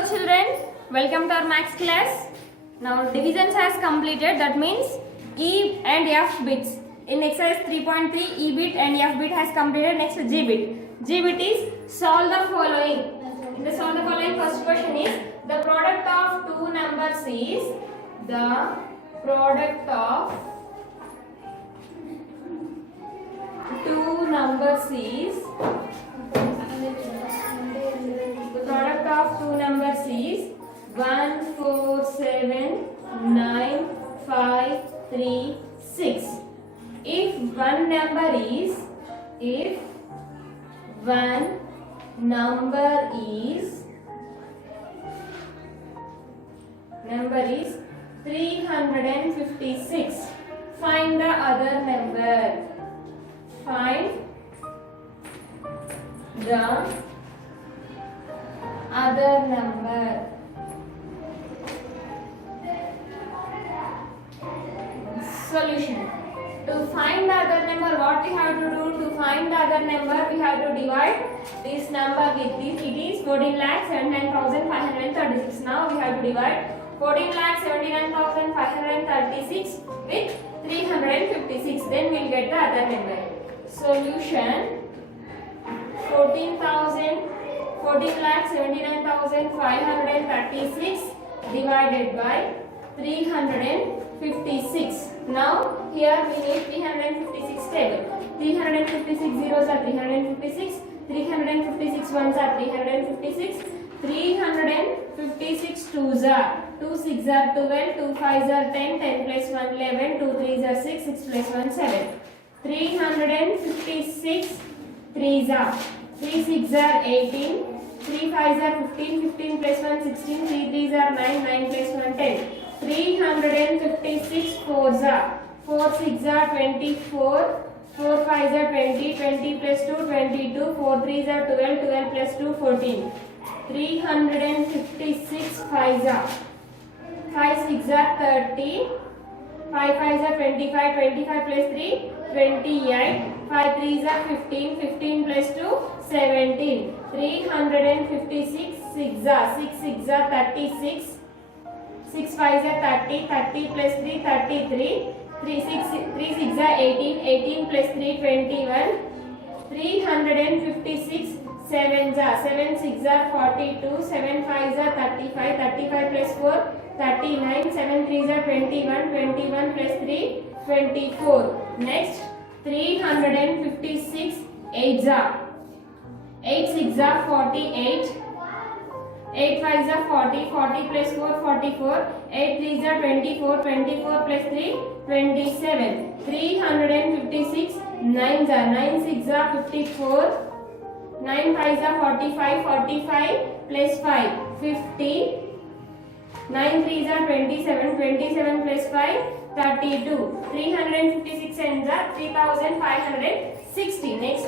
Hello children, welcome to our maths class. Now divisions has completed, that means E and F bits. In exercise 3.3, E bit and F bit has completed. Next G bit. G bit is solve the following. In the solve the following, first question is the product of two numbers is the product of two numbers is the product of two numbers is 1, 4, 7, 9, 5, 3, 6. If one number is 356, find the other number. Find the other number. Solution. To find the other number, what we have to do? To find the other number, we have to divide this number with this. It is 14,79,536. Now we have to divide 14,79,536 with 356. Then we will get the other number. Solution. 14,79,536 divided by 356. Now here we need 356 table. 356 zeros are 356. 356 ones are 356. 356 twos are 2 6 are 12. 2 5s are 10. 10 plus 1 11. 2 3s are 6. 6 plus 1 7. 356 3s are 3 6 are 18. 3 5s are 15. 15 plus 1 16. 3 3s are 9. 9 plus 1 10. 356 4s are 4 6 are 24. 4 5s are 20. 20 plus 2 22. 4 3s are 12. 12 plus 2 14. 356 5s are 5 6 are 30. 5 5s are 25. 25 plus 3 28. 5 3s are 15. 15 plus 2 17. 356 6 are 6 6 are 36. 6 5s are 30. 30 plus 3 33. 3 6 are 18. 18 plus 3 21. 356 7s are 7 6 are 42. 7 5s are 35. 35 plus 4 39. 7 3s are 21. 21 plus 3 24. Next 356 8s are 8 6 are 48. 8 5s are 40. 40 plus 4 44. 8 3s are 24. 24 plus 3 27. 356 9s are 9 6 are 54. 9 5s are 45. 45 plus 5 50. 9 3s are 27. 27 plus 5 32. 356 ends are 3560. Next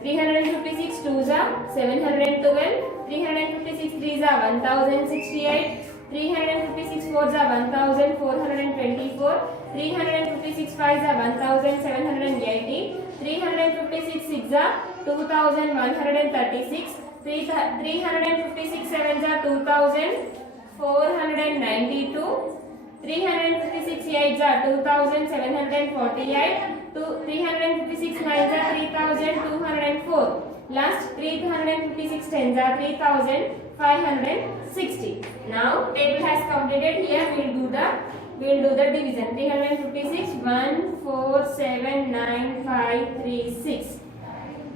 356 2s are 712. 356 3s are 1068. 356 4s are 1424. 356 5s are 1780. 356 6s are 2136. 356 7s are 2492. 356 8s are 2748. 356 9s are 3204. Last 356 10s are 3560. Now table has completed. Here we will do the division. 356 1 4 7 9 5 3 6.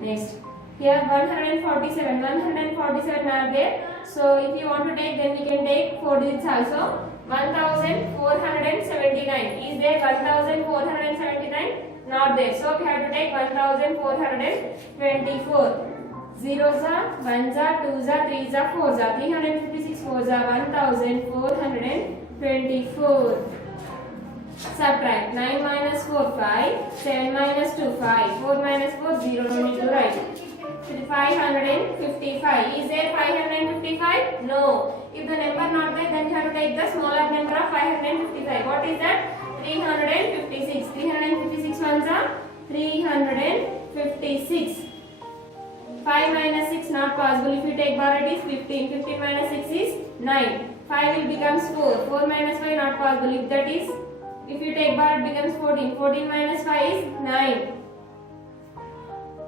Next here 147 are there. So if you want to take, then we can take 4 digits also. 1479 is there. 1479 not there, so we have to take 1424. Zeros are, ones are, twos are, threes are, fours are. 356 fours are 1424. Subtract 9 minus 4 5. 7 minus 2 5. 4 minus 4 0. No need to write. 555. Is there 555? No. If the number not there, then you have to take the smaller number of 555. What is that? 356. 356 ones are 356. 5 minus 6 not possible. If you take bar, it is 15. 15 minus 6 is 9. 5 will becomes 4. 4 minus 5 not possible. If you take bar, it becomes 14. 14 minus 5 is 9.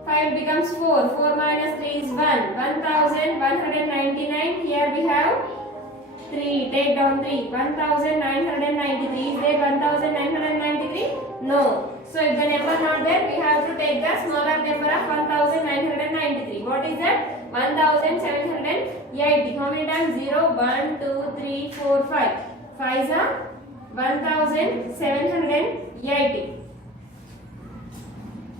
5 becomes 4. 4 minus 3 is 1. 1199. Here we have 3. Take down 3. 1993. Is there 1993? No. So if the number not there, we have to take the smaller number of 1993. What is that? 1780. How many times? 0, 1, 2, 3, 4, 5. 5 is 1780.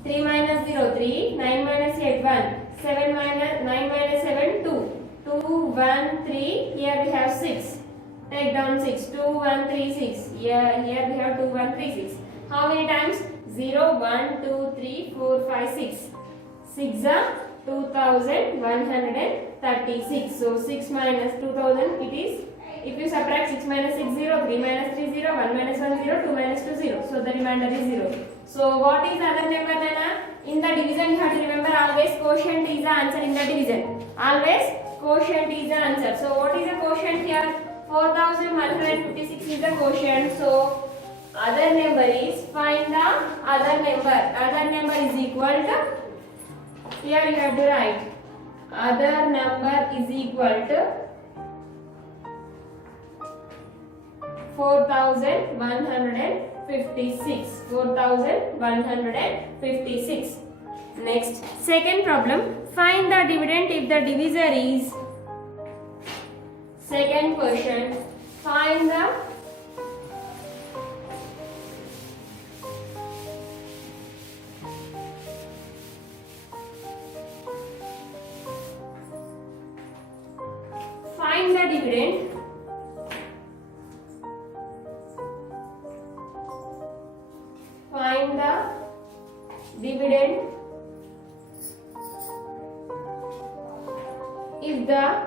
3 minus 0, 3. 9 minus 8, 1. 7 minus 9 minus 7, 2. 2, 1, 3. Here we have 6. Take down 6. 2, 1, 3, 6. Here we have 2, 1, 3, 6. How many times? 0, 1, 2, 3, 4, 5, 6. 6 are 2136. So 6 minus 2000 it is. If you subtract 6 minus 6, 0, 3 minus 3, 0, 1 minus 1, 0, 2 minus 2, 0. So the remainder is 0. So what is the other number then? In the division you have to remember always quotient is the answer in the division. Always quotient is the answer. So what is the quotient here? 4156 is the quotient. So other number is, find the other number. Other number is equal to, here you have to write, other number is equal to 4156. 4156. Next, second problem. Find the dividend if the divisor is. Second question. Find the dividend if the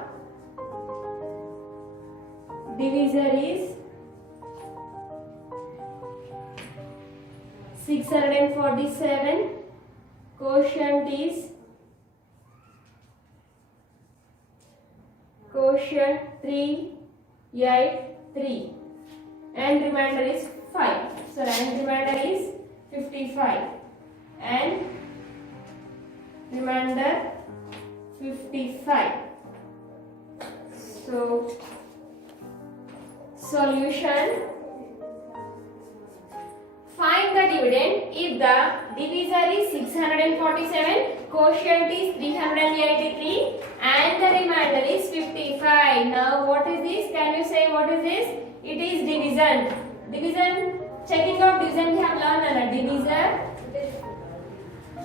divisor is 647, quotient 383 and remainder is 5. So remainder is 55 and remainder 55. So solution. Find the dividend if the divisor is 647, quotient is 383 and the remainder is 55. Now what is this? Can you say what is this? It is division. Division, checking of division we have learned.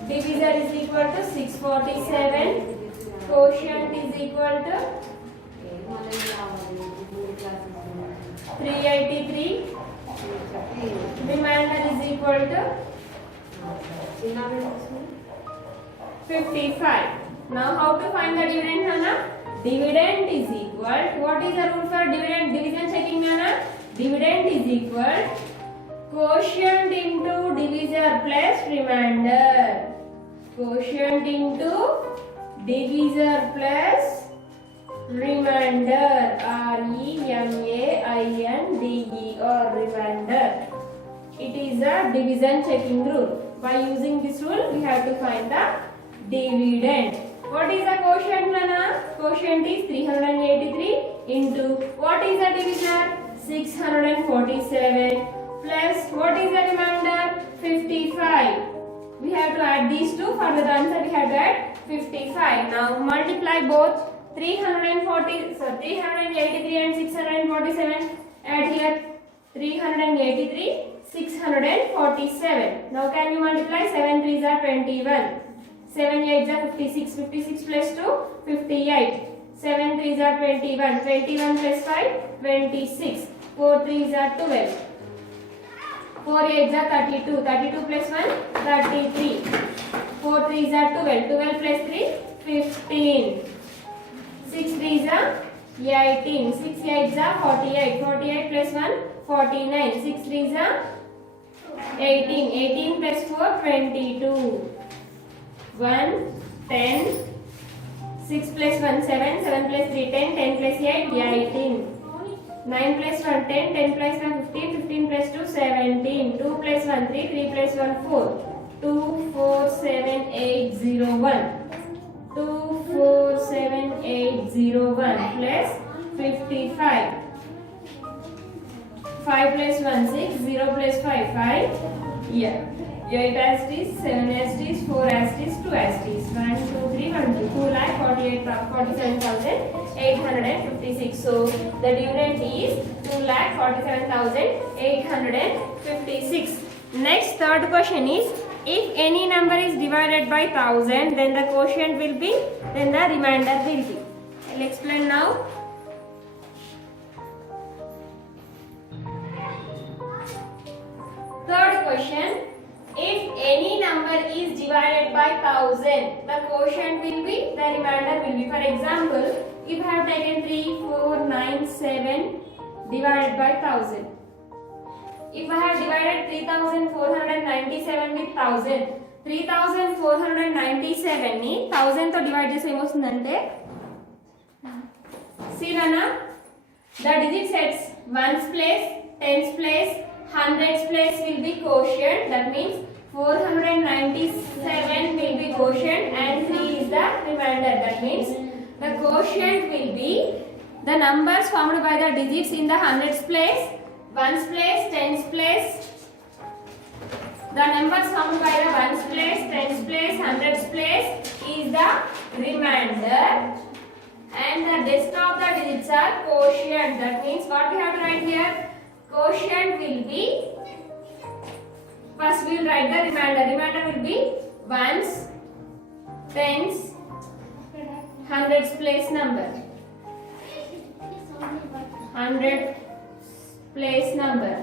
Divisor is equal to 647, quotient is equal to 383, remainder is equal to 55. Now how to find the dividend, Hana? Dividend is equal, what is the rule for dividend? Division checking, Hana? Dividend is equal quotient into divisor plus remainder. Quotient into divisor plus remainder. R-E-M-A-I-N-D-E-R, remainder. It is a division checking rule. By using this rule, we have to find the dividend. What is the quotient, Nana? Quotient is 383 into, what is the divisor? 647 plus, what is the remainder? 55. We have to add these two. For the answer, we have to add 55. Now multiply both 383 and 647. Add here 383, 647. Now can you multiply? 7 3s are 21. 7 8s are 56. 56 plus 2, 58. 7 3s are 21. 21 plus 5, 26. 4 3s are 12. 4 8s are 32. 32 plus 1, 33. 4 3s are 12. 12 plus 3, 15. 6 3s are 18. 6 8s are 48. 48 plus 1, 49. 6 3s are 18. 18 plus 4, 22. 1, 10, 6 plus 1 7, 7 plus 3 10, 10 plus 8 18. 9 plus 1 10, 10 plus 1 15, 15 plus 2 17, 2 plus 1 3, 3 plus 1 4, 2 4 7 8 0 1, 2 4 7 8 0 1 plus 55. 5 plus 1 6, 0 plus 5 5. Yeah. 8 as it is, 7 as it is, 4 as it is, 2 as it is. 1 2 3 1 2. 2 lakh 47,856. So the dividend is 2,47,856. Next, third question is, if any number is divided by 1000, then the quotient will be, then the remainder will be. I'll explain now. Third question, if any number is divided by 1000, the quotient will be, the remainder will be. For example, if I have taken 3 4 9 7 divided by 1000. If I have divided 3497 with 1000, 3497 ని 1000 తో divide చేస్తే ఏమొస్తుందంటే, see Nana, the digit sets ones place, tens place, hundreds place will be quotient. That means 497 will be quotient and 3 is the remainder. That means the quotient will be the numbers formed by the digits in the hundreds place, ones place, tens place. The numbers formed by the ones place, tens place, hundreds place is the remainder, and the rest of the digits are quotient. That means what we have to write here? Quotient will be, first we will write the remainder. Remainder will be ones, tens, hundreds place number. 100 place number.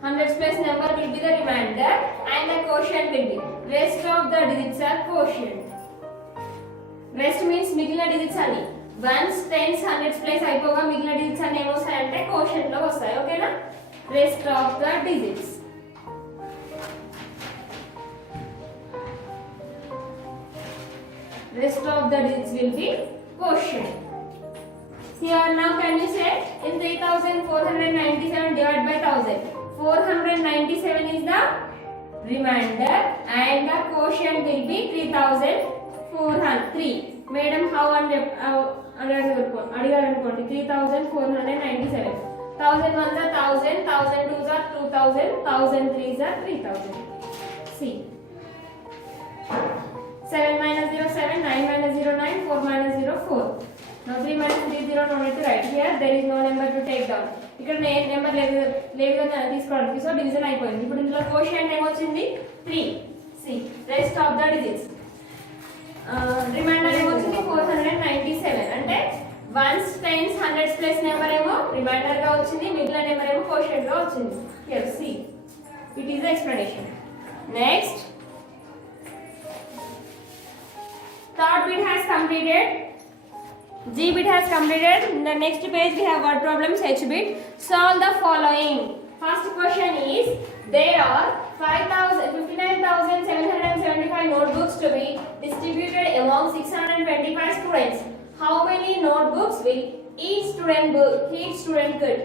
100 place number will be the remainder and the quotient will be. Rest of the digits are quotient. Rest means మిగిలిన digits అని. Ones, tens, hundreds place అయిపోగా మిగిలిన digits అని ఏమొస్తాయంటే quotient లో వస్తాయి. ఓకేనా? Rest of the digits. Rest of the digits will be quotient. Here now can you say, in 3497 divided by 1000, 497 is the remainder and the quotient will be 3403. Madam, how అడిగారు అనుకోండి, 3497. 1000 ones are 1000, 1000 twos are 2000, 1000 threes are 3000. See. 7 minus 0 7, 9 minus 0 9, 4 minus 0 4. Now 3 minus 3 0, no need to write here. There is no number to take down. ఇక్కడ number లేదు కదా తీసుకోవడానికి, so division అయిపోయింది. ఇప్పుడు ఇందులో quotient ఏమొచ్చింది 3. See rest of the digits, remainder ఏమొచ్చింది 497. అంటే ones, tens, hundreds plus number ఏమో రిమైండర్ గా వచ్చింది, మిగిలిన నెంబర్ ఏమో కోషియంట్ గా వచ్చింది. Here see it is the explanation. Next, third bit has completed, G bit has completed. In the next page we have word problems, H bit. Solve the following. First question is, there are 59,775 notebooks to be distributed among 625 students. How many notebooks will each student get?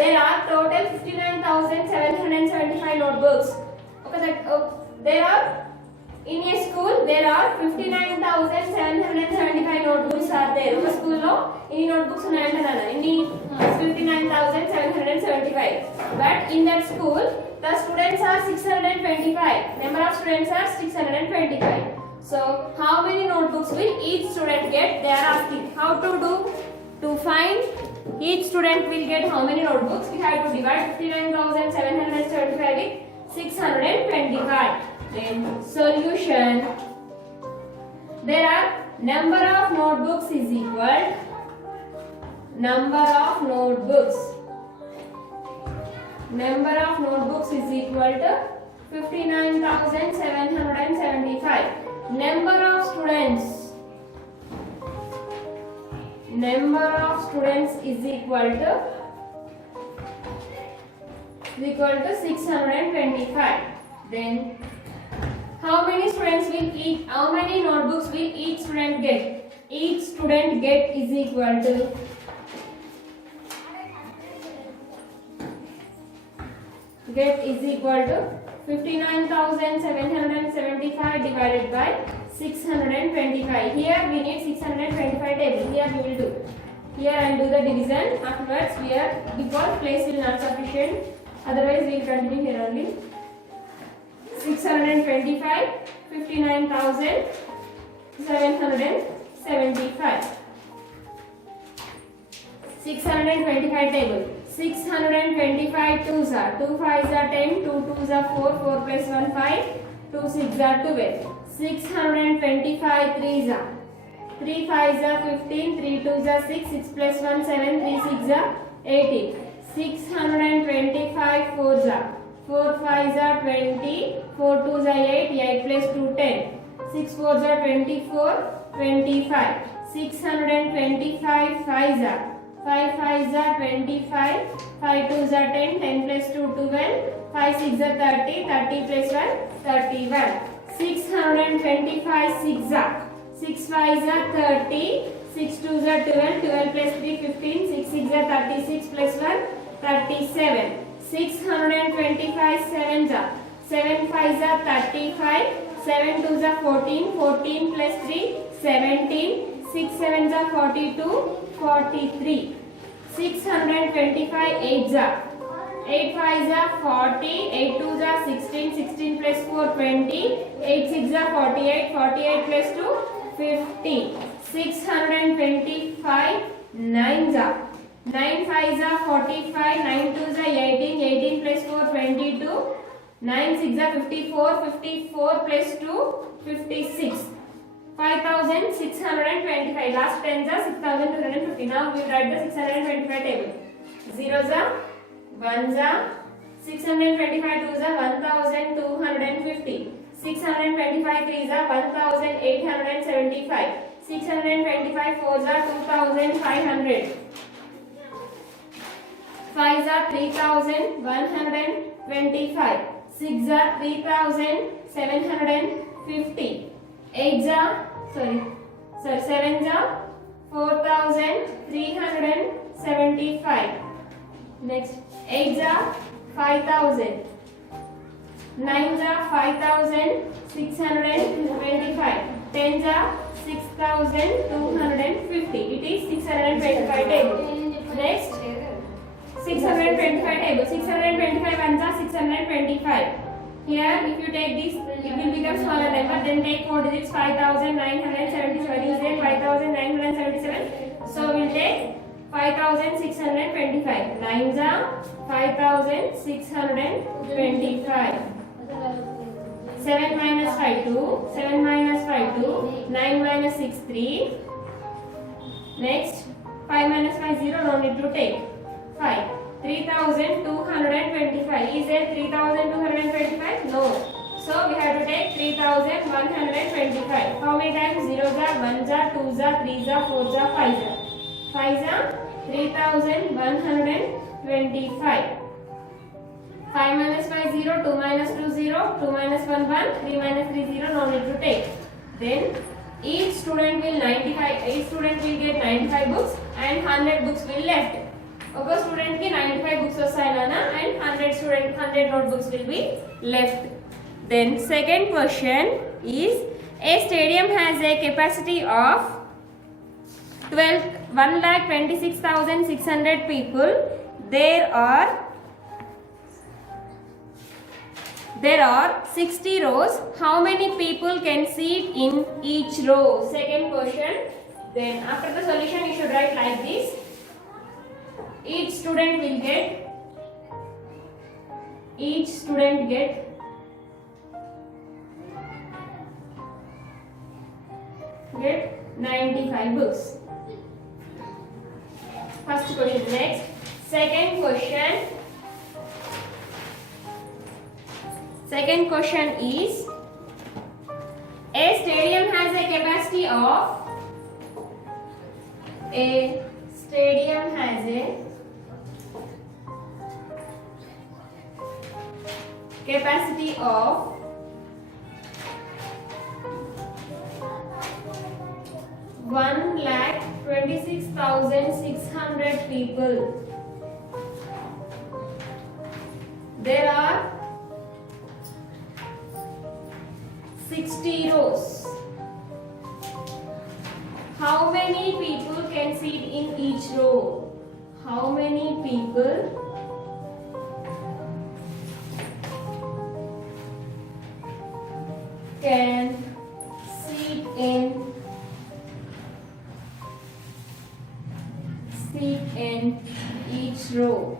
There are total 59,775 notebooks. Okay, there are, in a school there are 59,775 notebooks are there. ఒక school లో ఇన్ని notebooks ఉన్నాయంట నాన్న, ఇన్ని 59,775. But in that school the students are 625. Number of students are 625. So how many notebooks will each student get? They are asking. How to do? To find each student will get how many notebooks? We have to divide 59,775 with 625. Then solution, there are number of notebooks is equal number of notebooks is equal to 59,775. Number of students is equal to 625. Then How many students will each? How many notebooks will each student get? Each student get is equal to get is equal to 59,775 divided by 625. Here we need 625 table. Here we will do. Here I will do the division. Afterwards we are, because place will not sufficient. Otherwise we will continue here only. 625, 59,775. 625 table. 625 twos are 2 5s are 10, 2 2s are 4, 4 plus 1 5, 2 6s are 12. 625 threes are 3 5s are 15, 3 2s are 6, 6 plus 1 7, 3 6s are 18. 625 fours are 4 5s are 20, 4 2s are 8, 8 plus 2 10. 6 4s are 24, 25. 625 5s are 5 5s are 25, 5 2s are 10, 10 plus 2 12, 5 6s are 30, 30 plus 1 31. 625 6s are 6 5s are 30, 6 2s are 12, 12 plus 3 15, 6 6s are 36 plus 1 37. 625 7s are 7 5s are 35, 7 2s are 14, 14 plus 3 17, 6 7s are 42, 43. 625 8s are 8 5s are 40, 8 2s are 16, 16 plus 4 20, 8 6s are 48, 48 plus 2 50. 625 9s are 9 5s are 45, 9 2s are 18, 18 plus 4 22, 9 6s are 54, 54 plus 2 56. 5,625. Last 10s are 6,250. Now we will write the 625 table. Zeros are, ones are, 625 twos are 1,250. 625 threes are 1,875. 625 fours are 2,500. 5s are 3,125. 6s are 3,750. 8s are, sevens are 4,375. Next, 8s are 5,000. 9s are 5,625. 10s are 6,250. It is 625 table. Next, 625 table. 625 ones are 625. Here, if you take this, it will become smaller number. Then take 4 digits. 5,977. Use it 5,977. So we will take 5,625. Nines are 5,625. 7 minus 5 2. 7 minus 5 2. 9 minus 6 3. Next, 5 minus 5 0. No need to take 5. 3,225. Is there 3,225? No. So we have to take 3,125. How many times? Zeros are, ones are, twos are, threes are, fours are, fives are. Fives are 3,125. 5 minus 5 0. 2 minus 2 0. 2 minus 1 1. 3 minus 3 0. No need to take. Then each student will get 95 books and 100 books will left. ఒక student కి 95 books వస్తాయి నానా and 100 notebooks will be left. Then second question is, a stadium has a capacity of 1,26,600 people. There are 60 rows. How many people can sit in each row? Second question. Then after the solution you should write like this. Each student get 95 books. First question. Next, second question. Second question is, a stadium has a capacity of capacity of 1,26,600 people. There are 60 rows. How many people can sit in each row? How many people can sit in each row?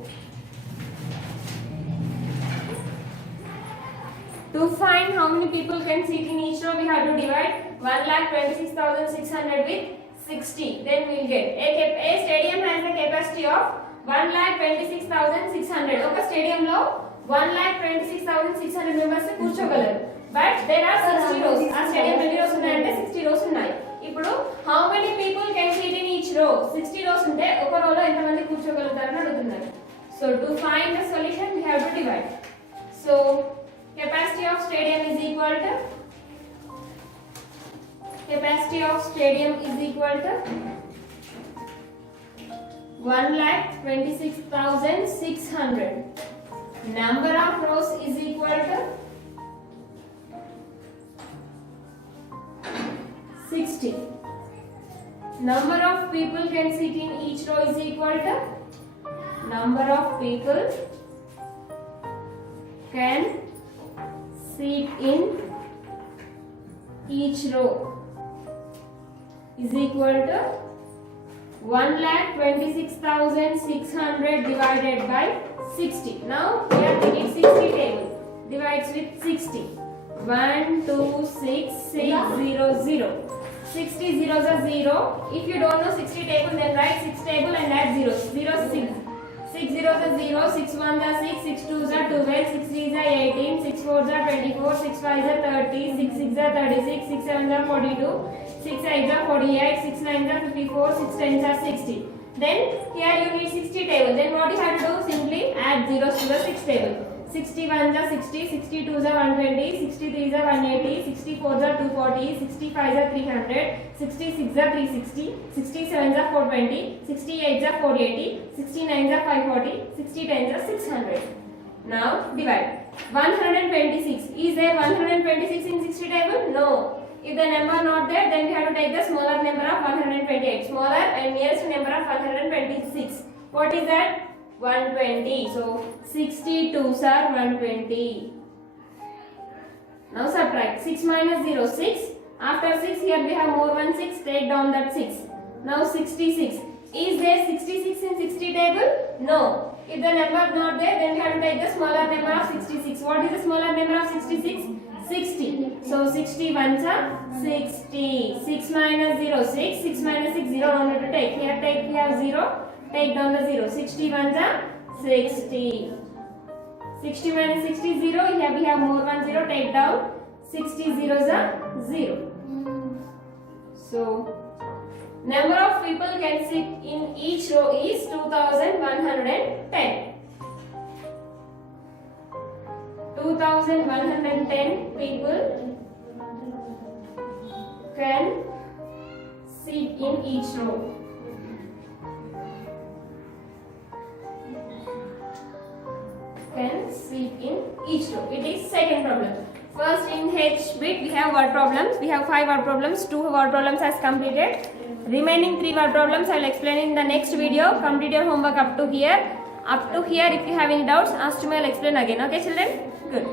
To find how many people can sit in each row, we have to divide 1,26,600 with 60. Then we will get a stadium has a capacity of 1,26,600. ఒక stadium లో 1,26,600 members కూర్చోగలరు. But there are 60 rows. ఆ stadium ఎన్ని rows ఉన్నాయంటే 60 rows ఉన్నాయి. ఇప్పుడు how many people can sit in each row? 60 rows ఉంటే ఒక రో లో ఎంత మంది కూర్చోగలుగుతారని అడుగుతున్నారు. So to find the solution we have to divide. So capacity of stadium is equal to 1,26,600. Number of rows is equal to 60. Number of people can sit in each row is equal to number of people can sit in each row is equal to 1,26,600 divided by 60. Now we are taking 60 table. Divides with 60. 1, 2, 6, 6, 0, 0. 60 zeros are 0. If you don't know 60 table, then write 6 table and add zeros. 0, 6. 6 zeros are 0, 6 1s are 6, 6 2s are 12, 6 3s are 18, 6 4s are 24, 6 5s are 30, 6 6s are 36, 6 7s are 42, 6 8s are 48, 6 9s are 54, 6 10s are 60. Then here you need 60 table. Then what you have to do? Simply add zeros to the 6 table. 61s are 60, 62s are 120, 63s are 180, 64s are 240, 65s are 300, 66s are 360, 67s are 420, 68s are 480, 69s are 540, 60 are 600. Now divide. 126. Is there 126 in 60 table? No. If the number not there, then we have to take the smaller number of 128. Smaller and nearest number of 126. What is that? 120. So 62s are 120. Now subtract. 6 minus 0, 6. After 6, here we have more 1 6. Take down that 6. Now 66. Is there 66 in 60 table? No. If the number not there, then we have to take the smaller number of 66. What is the smaller number of 66? 60. So 61s are 60. 6 minus 0, 6. 6 minus 6, 0. No need to take. Here 0. Take down the 0. 61s are 60. 60 minus 60 is 0. Here we have more 1 0. Take down. 60 zeros are 0. So number of people can sit in each row is 2,110. 2,110 people can sit in each row. Can sit in each row. It is second problem. First in H bit we have word problems. We have 5 word problems. 2 word problems has completed. Remaining 3 word problems I will explain in the next video. Complete your homework up to here. Up to here, if you have any doubts, ask me. I will explain again. Okay, children? Good.